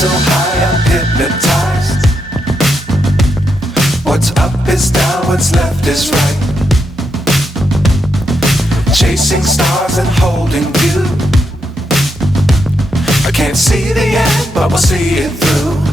so high I'm hypnotized. What's up is down, what's left is right. Chasing stars and holding you. I can't see the end, but we'll see it through.